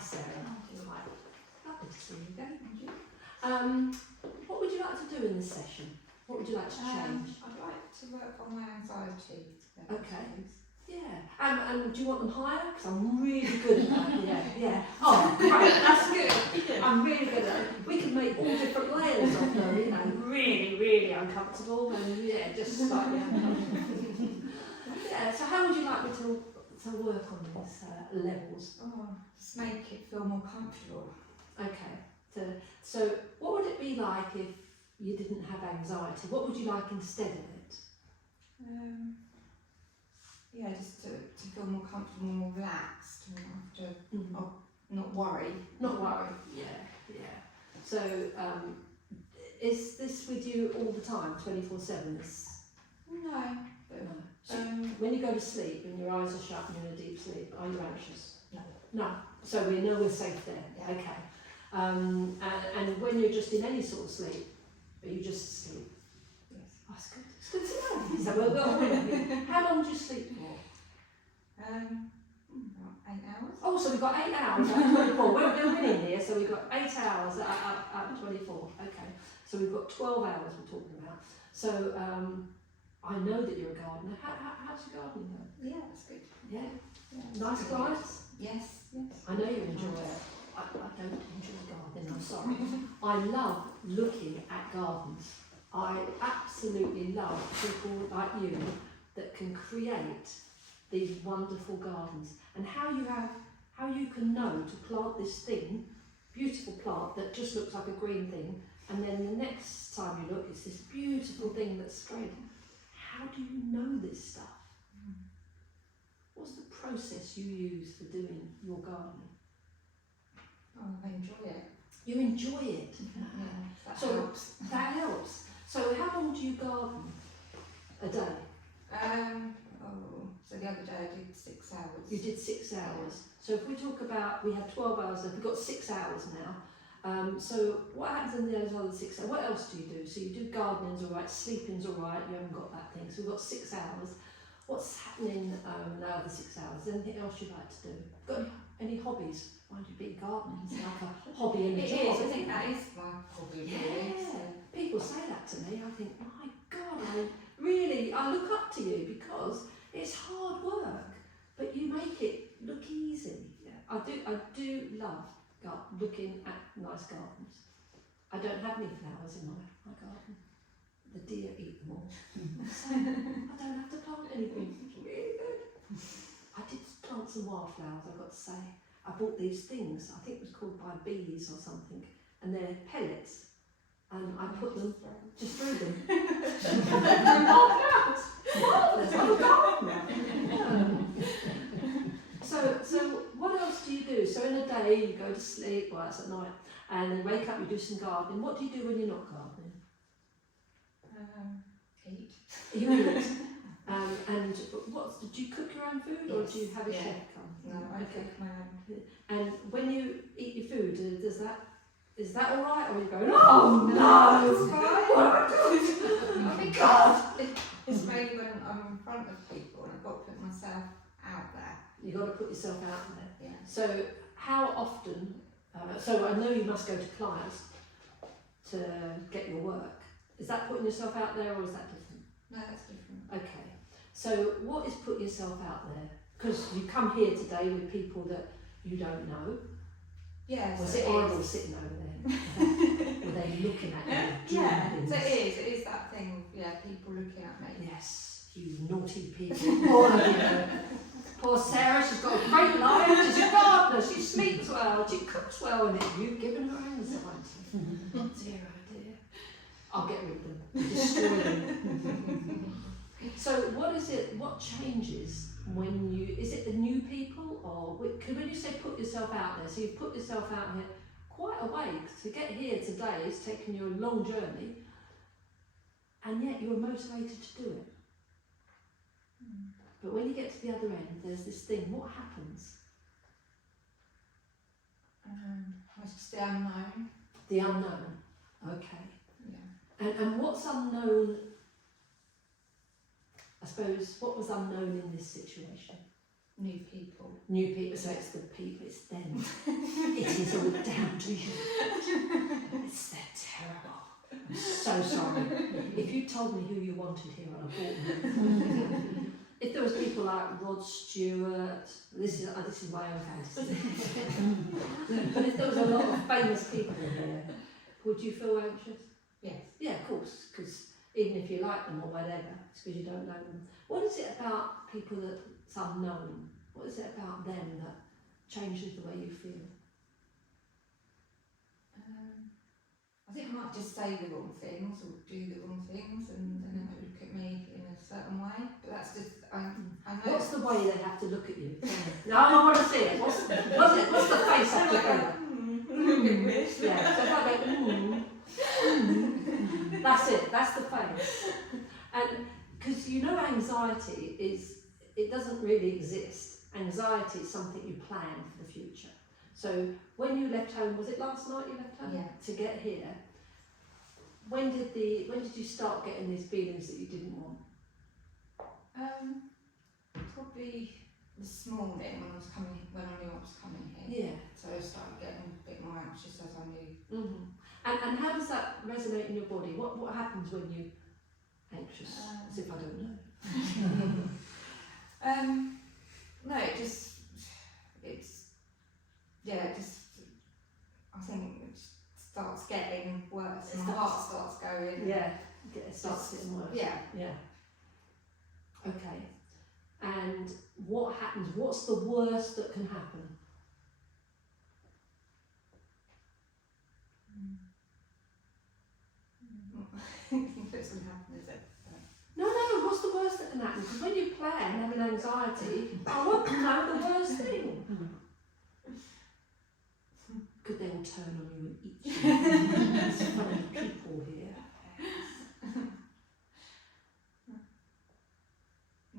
Sarah. Oh, Hi. Lovely to see you again. thank you. What would you like to do in this session? What would you like to change? I'd like to work on my anxiety. Okay. Yeah. And do you want them higher? Because I'm really good at that. Yeah. Oh, right. That's good. I'm really good at that. We can make all different layers of them, you know, really, really uncomfortable and yeah, just slightly uncomfortable. Yeah. So how would you like me to work on these levels? Oh, just make it feel more comfortable. Okay. So what would it be like if you didn't have anxiety? What would you like instead of it? Yeah, just to feel more comfortable, more relaxed, and not worry. Not worry. Yeah. So is this with you all the time, 24/7? No, but No. So when you go to sleep and your eyes are shut and you're in a deep sleep, are you anxious? no. No. So we know we're safe there. Yeah. Okay. And when you're just in any sort of sleep, are you just asleep? Yes. Oh, it's good. It's good to know. So we're all winning. How long do you sleep for? About 8 hours. Oh, so we've got 8 hours out of 24. We're winning here, so we've got 8 hours out of 24. Okay. So we've got 12 hours we're talking about. So I know that you're a gardener. How's your gardening going? Yeah, that's good. Yeah. Yeah, Nice it's good. clients? Yes. I know you enjoy it. I don't enjoy gardening, I'm sorry. I love looking at gardens. I absolutely love people like you that can create these wonderful gardens. And how you can know to plant this thing, beautiful plant that just looks like a green thing, and then the next time you look it's this beautiful thing that's straight. How do you know this stuff? What's the process you use for doing your gardening? Oh, I enjoy it. You enjoy it. Yeah, that So- helps. That helps. So how long do you garden a day? So the other day I did 6 hours. You did 6 hours. So if we talk about, we had 12 hours left, we've got 6 hours now. So what happens in those other 6 hours? What else do you do? So you do gardening's all right, sleeping's all right, you haven't got that thing. So we've got 6 hours. What's happening in the other 6 hours? Anything else you'd like to do? Got any hobbies? Mind you, being gardening is like a hobby and a It job. is, I isn't think it? that is my hobby. Yeah, Really, so. people say that to me. I think, my God, I look up to you because it's hard work, but you make it look easy. Yeah, I do love looking at nice gardens. I don't have any flowers in my garden. The deer eat them all. So I don't have to plant anything. It's really good. I did plant some wildflowers, I've got to say. I bought these things, I think it was called by bees or something, and they're pellets. And I put them, just threw them. So what else do you do? So in a day you go to sleep, well that's at night, and then wake up, you do some gardening. What do you do when you're not gardening? Eat. You eat. And do you cook your own food or do you have a Yes, yeah. chef come? No, I cook my own. And when you eat your food, is that all right, or are you going, oh no, It's fine. what am I doing? I think God. it's mainly when I'm in front of people and I've got to put myself out there. You've got to put yourself out there. Yeah. So how often, so I know you must go to clients to get your work. Is that putting yourself out there or is that different? No, that's different. Okay. So what is put yourself out there? Because you come here today with people that you don't know. Yeah, Was so it it horrible is. sitting over there? Were they looking at you? Yeah, doing so things? it is that thing, yeah, people looking at me. Yes, you naughty people. All of you. Poor Sarah, she's got a great life. She's a gardener, she sleeps well, she cooks well, and you've given her anxiety. Dear, oh dear. I'll get rid of them, destroy them. So what changes when is it the new people, or, because when you say put yourself out there, so you've put yourself out here quite a way, to get here today has taken you a long journey, and yet you were motivated to do it. But when you get to the other end, there's this thing, what happens? What's just the unknown? The unknown. Okay. Yeah. And what's unknown, I suppose, what was unknown in this situation? New people. New people, so it's the people, it's them. It is all down to you. They're terrible. I'm so sorry. If you told me who you wanted here, I'd have bought them. If there was people like Rod Stewart, this is my own fantasy. But if there was a lot of famous people here, would you feel anxious? Yes. Yeah, of course, because even if you like them or whatever, it's because you don't know them. What is it about people that's unknown? What is it about them that changes the way you feel? I think I might just say the wrong things or do the wrong things, and then they look at me in a certain way. But that's just I know. What's the way they have to look at you? No, I want to see it. What's the face have to do? A bit weird. Yeah, so if I go, that's it, that's the face. And because you know anxiety it doesn't really exist. Anxiety is something you plan for the future. So when you left home, was it last night you left home? Yeah. To get here, when did you start getting these feelings that you didn't want? Probably this morning when I knew I was coming here. Yeah. So I started getting a bit more anxious as I knew. Mm-hmm. And how does that resonate in your body? What happens when you're anxious? As if I don't know. No, I think it starts getting worse. My heart starts going. Yeah, it starts getting worse. Yeah. Yeah. Okay. And what happens? What's the worst that can happen? That's going to happen, is it? No, what's the worst that can happen? Because when you plan having anxiety, I want to know the worst thing. Could they all turn on you and eat you? There's funny people here.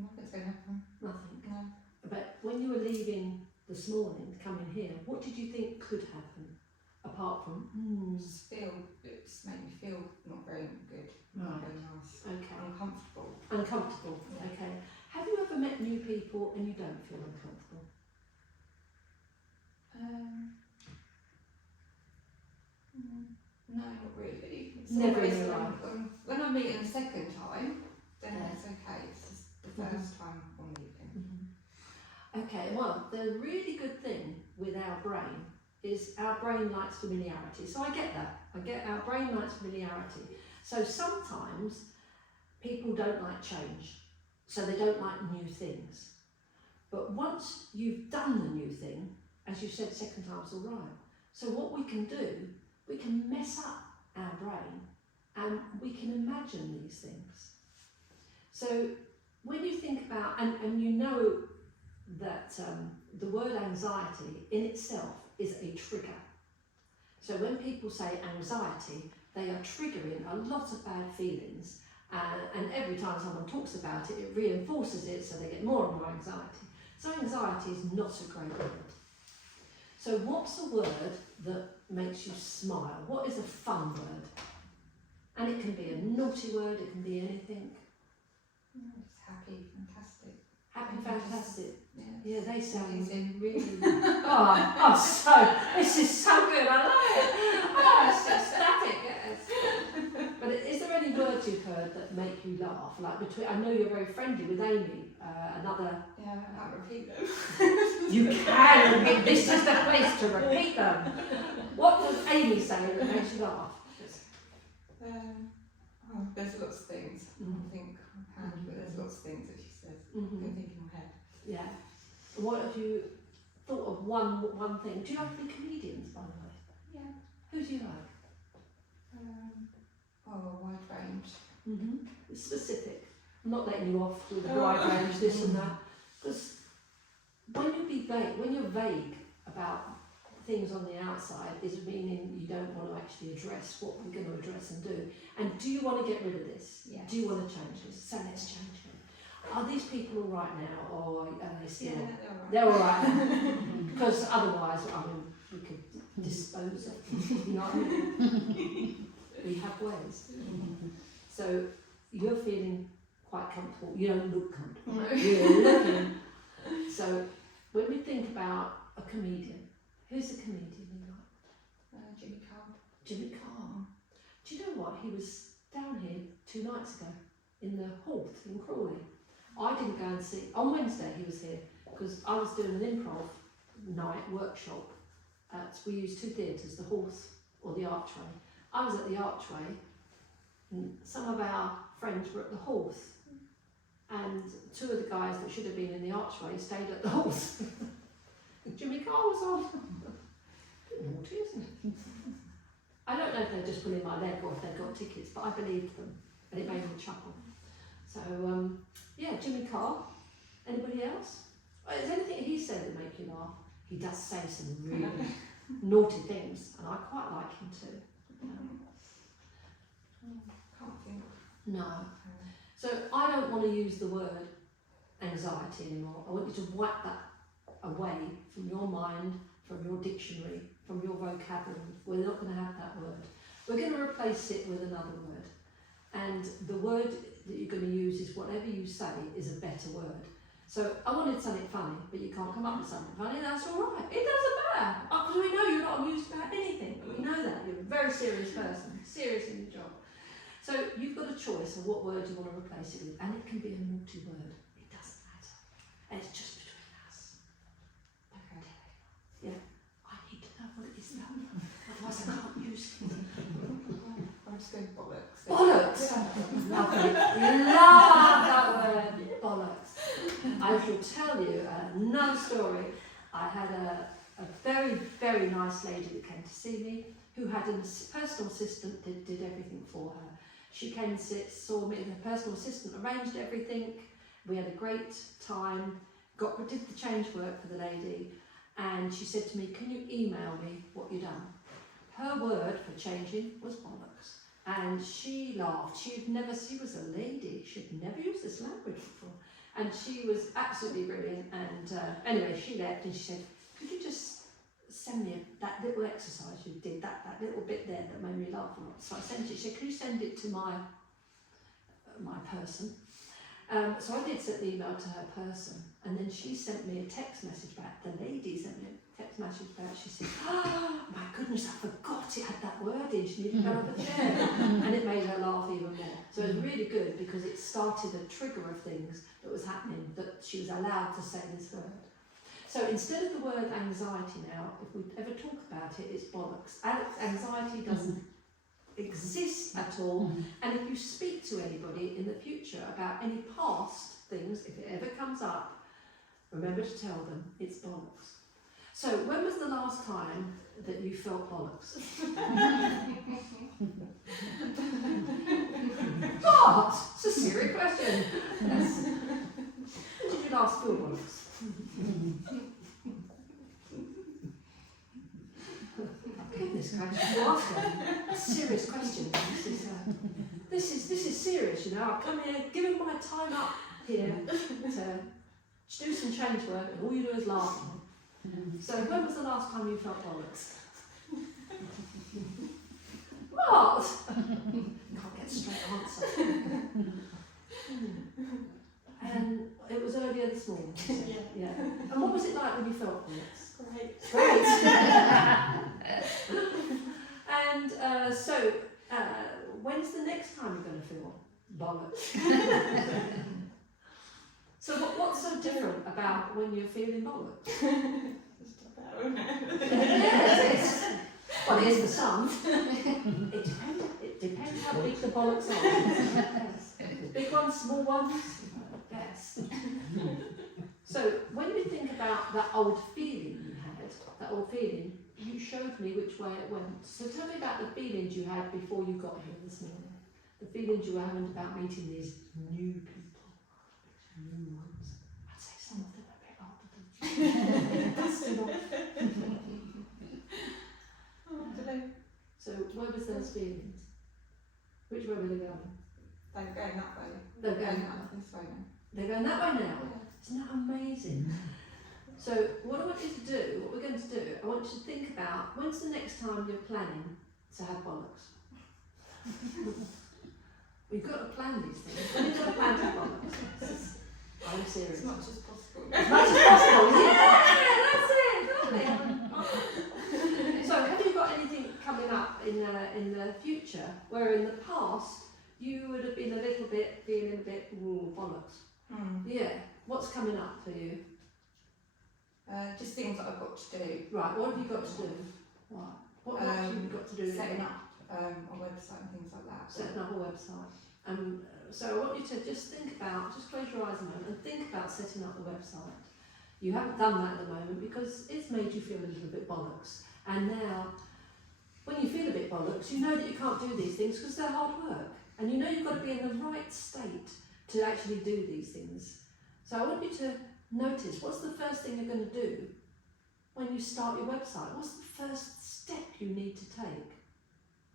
Nothing's going to happen. Nothing. No. But when you were leaving this morning to come in here, what did you think could happen? Apart from, It just made me feel not very good. Right. Not very nice. Okay. Uncomfortable. Uncomfortable. Yeah. Okay. Have you ever met new people and you don't feel uncomfortable? No, not really. It's Never always in your life. when I meet them the second time, then Yeah. it's okay. It's just the Mhm. first time I'm meeting. Okay, well, the really good thing with our brain is our brain likes familiarity. So I get that. I get our brain likes familiarity. So sometimes people don't like change. So they don't like new things. But once you've done the new thing, as you said, second time's all right. So what we can do, we can mess up our brain and we can imagine these things. So when you think about, and you know that the word anxiety in itself is a trigger. So when people say anxiety, they are triggering a lot of bad feelings, and every time someone talks about it, it reinforces it, so they get more and more anxiety. So anxiety is not a great word. So what's a word that makes you smile? What is a fun word? And it can be a naughty word, it can be anything. It's happy, fantastic. Happy, fantastic. Yeah. Yeah, they sound Amazing. really. This is so good. I love it. Oh, it's ecstatic. Yes. But is there any words you've heard that make you laugh? Like I know you're very friendly with Amy. Another. Yeah, I can't repeat them. You can repeat. This is the place to repeat them. What does Amy say that makes you laugh? There's lots of things. I think offhand, but there's lots of things that she says. I don't think in my head. Yeah. What have you thought of one thing? Do you like any comedians, by the way? Yeah. Who do you like? A wide range. It's specific. I'm not letting you off with a wide range, this and that. Because when you're vague about things on the outside, is meaning you don't want to actually address what we're going to address and do. And do you want to get rid of this? Yeah. Do you want to change this? So let's change it. Are these people all right now, or are they still? Yeah, They're all right now. Because otherwise, we could dispose of them. You know what I mean? We have ways. So you're feeling quite comfortable. You don't look comfortable. No. You're looking. So when we think about a comedian, Who's the comedian you like? Jimmy Carr. Jimmy Carr. Do you know what? He was down here 2 nights ago in the Hall in Crawley. I didn't go and see. On Wednesday he was here because I was doing an improv night workshop. We used 2 theatres, the Horse or the Archway. I was at the Archway, and some of our friends were at the Horse, and 2 of the guys that should have been in the Archway stayed at the Horse. Jimmy Carr was on. Bit naughty, isn't it? I don't know if they're just pulling my leg or if they've got tickets, but I believed them, and it made me chuckle. So, yeah, Jimmy Carr. Anybody else? Is there anything he said that make you laugh? He does say some really naughty things, and I quite like him too. Can't think. No. So I don't want to use the word anxiety anymore. I want you to wipe that away from your mind, from your dictionary, from your vocabulary. We're not going to have that word. We're going to replace it with another word. And the word that you're going to use is whatever you say is a better word. So I wanted something funny, but you can't come up with something funny, that's all right. It doesn't matter, because we know you're not amused about anything. We know that. You're a very serious person, serious in your job. So you've got a choice of what word you want to replace it with, and it can be a naughty word. It doesn't matter. And it's just between us. Okay. Yeah. I need to know what it is now, otherwise I can't use it. I'm just going bollocks. Bollocks! Lovely. We love that word, bollocks. I shall tell you another story. I had a very, very nice lady that came to see me who had a personal assistant that did everything for her. She came and saw me, and the personal assistant arranged everything. We had a great time, did the change work for the lady, and she said to me, can you email me what you've done? Her word for changing was bollocks. And she laughed. She was a lady. She'd never used this language before. And she was absolutely brilliant. And anyway, she left and she said, could you just send me that little exercise you did, that little bit there that made me laugh a lot. So I sent it. She said, can you send it to my person? So I did send the email to her person. And then she sent me a text message back. The lady sent me a text message back. She said, oh my goodness, I forgot it had that word in. She needed to go up a chair. And it made her laugh even more. So it was really good because it started a trigger of things that was happening, that she was allowed to say this word. So instead of the word anxiety now, if we ever talk about it, it's bollocks. Anxiety doesn't exist at all. And if you speak to anybody in the future about any past things, if it ever comes up, remember to tell them it's bollocks. So when was the last time that you felt bollocks? What? It's a serious question. Yes. When did you last feel bollocks? Goodness gracious, you asked a serious question. This is serious, you know. I've come here, giving my time up here to do some change work, and all you do is laugh. So when was the last time you felt bollocks? What? Can't get a straight answer. And it was earlier this morning. Yeah. And what was it like when you felt bollocks? Great. And so, when's the next time you're going to feel bollocks? So what's so different about when you're feeling bollocks? Yes, well, it is the sun. It depends how big the bollocks are. Yes. Big ones, small ones, best. So when you think about that old feeling you had, that old feeling, you showed me which way it went. So tell me about the feelings you had before you got here this morning. The feelings you were having about meeting these new people. New ones. I'd say some of them are a bit older than busted off. So where was those feelings? Which way were they going? They were going that way. They're going this way now. They're going that way now. Isn't that amazing? So what I want you to do, what we're going to do, I want you to think about when's the next time you're planning to have bollocks? We've got to plan these things. When you've got to plan to have bollocks. I'm serious. As much as possible. As much as possible. Yeah, that's it. Lovely. where in the past you would have been a little bit, feeling a bit, ooh, bollocks. Yeah, what's coming up for you? Just things that I've got to do. Right, what have you got to do? Right. What have you got to do? Setting up a website and things like that. Setting up a website. So I want you to just think about, just close your eyes a moment and think about setting up a website. You haven't done that at the moment because it's made you feel a little bit bollocks. And now, when you feel a bit bollocks, you know that you can't do these things because they're hard work. And you know you've got to be in the right state to actually do these things. So I want you to notice, what's the first thing you're going to do when you start your website? What's the first step you need to take?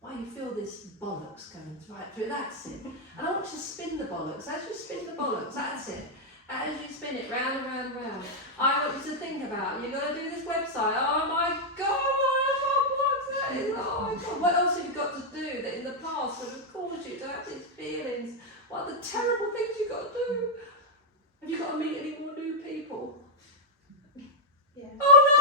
Why you feel this bollocks going right through, that's it. And I want you to spin the bollocks. As you spin the bollocks, that's it. As you spin it round and round and round, I want you to think about, you've got to do this website. Oh my God, what is oh my God. What else have you got to do that in the past would have caused you to have these feelings? What are the terrible things you've got to do? Have you got to meet any more new people? Yeah. Oh no!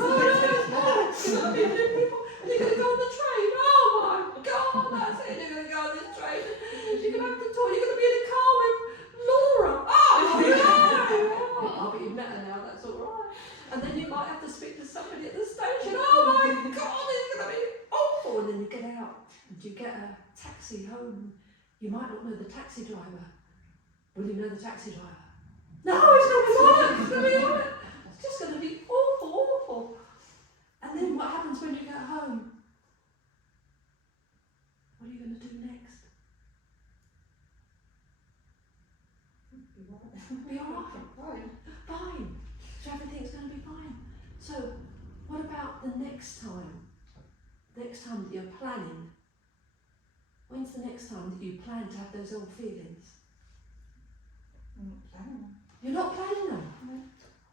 Oh no, that's bollocks. You've got to meet new people. And you're going to go on the train. Oh my God, that's it. You're going to go on this train. You're going to have to talk. You're going to be in a car with Laura. Oh no! Oh, but you've met her now, that's all right. And then you might have to speak to somebody at the station. Oh my God, it's going to be awful. And then you get out and you get a taxi home. You might not know the taxi driver. Will you know the taxi driver? No, it's going to be bollocks. It's going to be bollocks. It's just going to be awful, awful. And then what happens when you get home? What are you going to do next? Be alright. Fine. So everything's going to be fine. So what about the next time? Next time that you're planning. When's the next time that you plan to have those old feelings? I'm not planning. You're not planning them? No.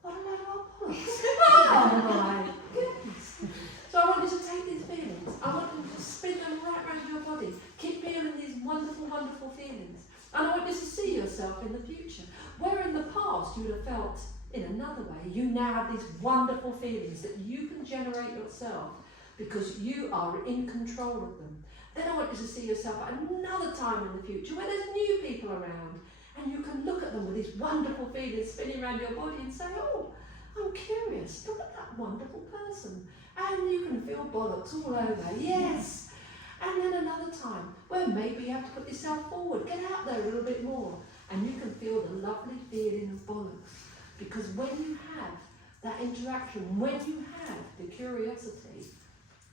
What a load of bollocks. Oh my goodness. So I want you to take these feelings. I want you to spin them right around your body. Keep feeling these wonderful, wonderful feelings. And I want you to see yourself in the future. Where in the past you would have felt in another way, you now have these wonderful feelings that you can generate yourself because you are in control of them. Then I want you to see yourself at another time in the future where there's new people around and you can look at them with these wonderful feelings spinning around your body and say, oh, I'm curious, look at that wonderful person. And you can feel bollocks all over, yes. And then another time where maybe you have to put yourself forward, get out there a little bit more and you can feel the lovely feeling of bollocks. Because when you have that interaction, when you have the curiosity,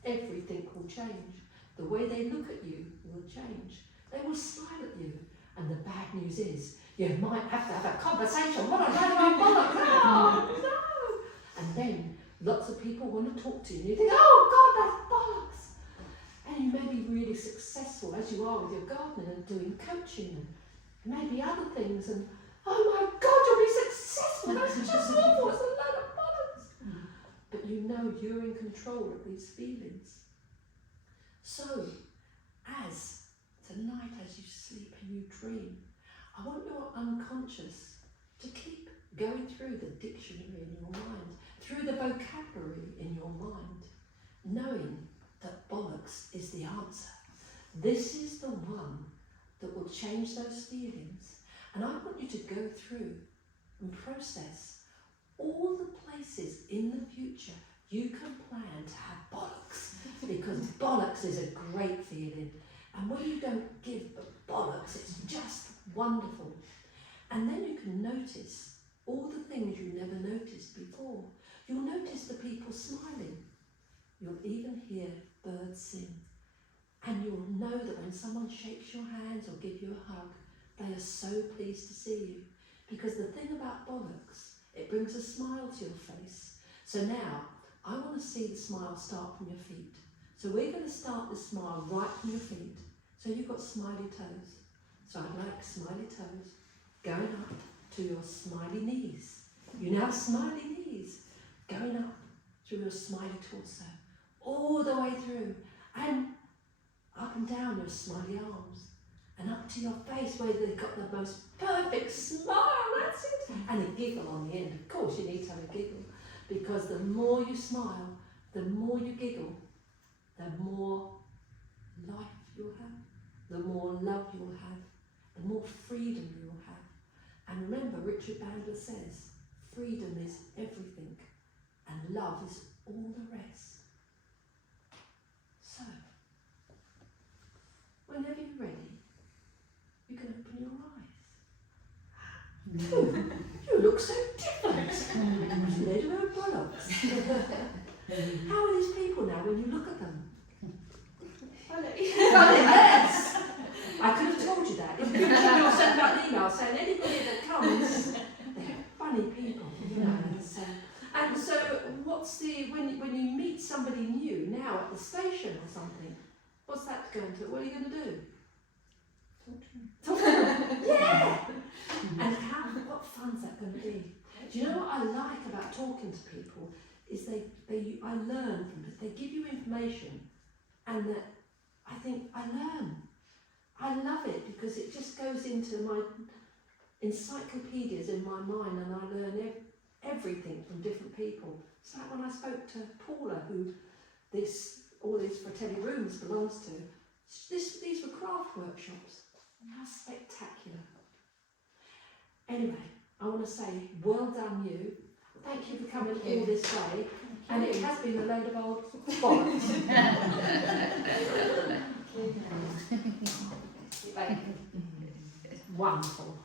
everything will change. The way they look at you will change. They will smile at you. And the bad news is, you might have to have a conversation. What a load of bollocks! Oh, no! And then lots of people want to talk to you. And you think, oh God, that's bollocks! And you may be really successful as you are with your gardening and doing coaching and maybe other things. And oh my God, you'll be successful! That's just awful! It's a load of bollocks! But you know you're in control of these feelings. So, as tonight as you sleep and you dream, I want your unconscious to keep going through the dictionary in your mind, through the vocabulary in your mind, knowing that bollocks is the answer. This is the one that will change those feelings. And I want you to go through and process all the places in the future you can plan to have bollocks, because bollocks is a great feeling. And when you don't give bollocks, it's just wonderful. And then you can notice all the things you never noticed before. You'll notice the people smiling. You'll even hear birds sing. And you'll know that when someone shakes your hands or gives you a hug, they are so pleased to see you. Because the thing about bollocks, it brings a smile to your face. So now, I want to see the smile start from your feet. So we're going to start the smile right from your feet. So you've got smiley toes. So I'd like smiley toes going up to your smiley knees. You now have smiley knees going up through your smiley torso, all the way through, and up and down your smiley arms, and up to your face where they've got the most perfect smile, that's it, and a giggle on the end. Of course you need to have a giggle, because the more you smile, the more you giggle, the more life you'll have, the more love you'll have, the more freedom you'll have. And remember, Richard Bandler says, freedom is everything and love is all the rest. So, whenever you're ready, you can open your eyes. You look so different. Little old bollocks. How are these people now when you look at them? Funny. Yes! I could have told you that. If you could send out an email saying anybody that comes, they're funny people, you know. And so what's the, when you meet somebody new now at the station or something, what's that going to, what are you going to do? Talk to them. Yeah! And what fun's that going to be? Do you know what I like about talking to people is I learn from it. They give you information and that I think I learn. I love it because it just goes into my encyclopedias in my mind and I learn everything from different people. It's like when I spoke to Paula, who all these Fratelli rooms belongs to. These were craft workshops. How spectacular. Anyway, I want to say well done you. Thank you for coming all this way. And it has been a load of old bollocks. Wonderful.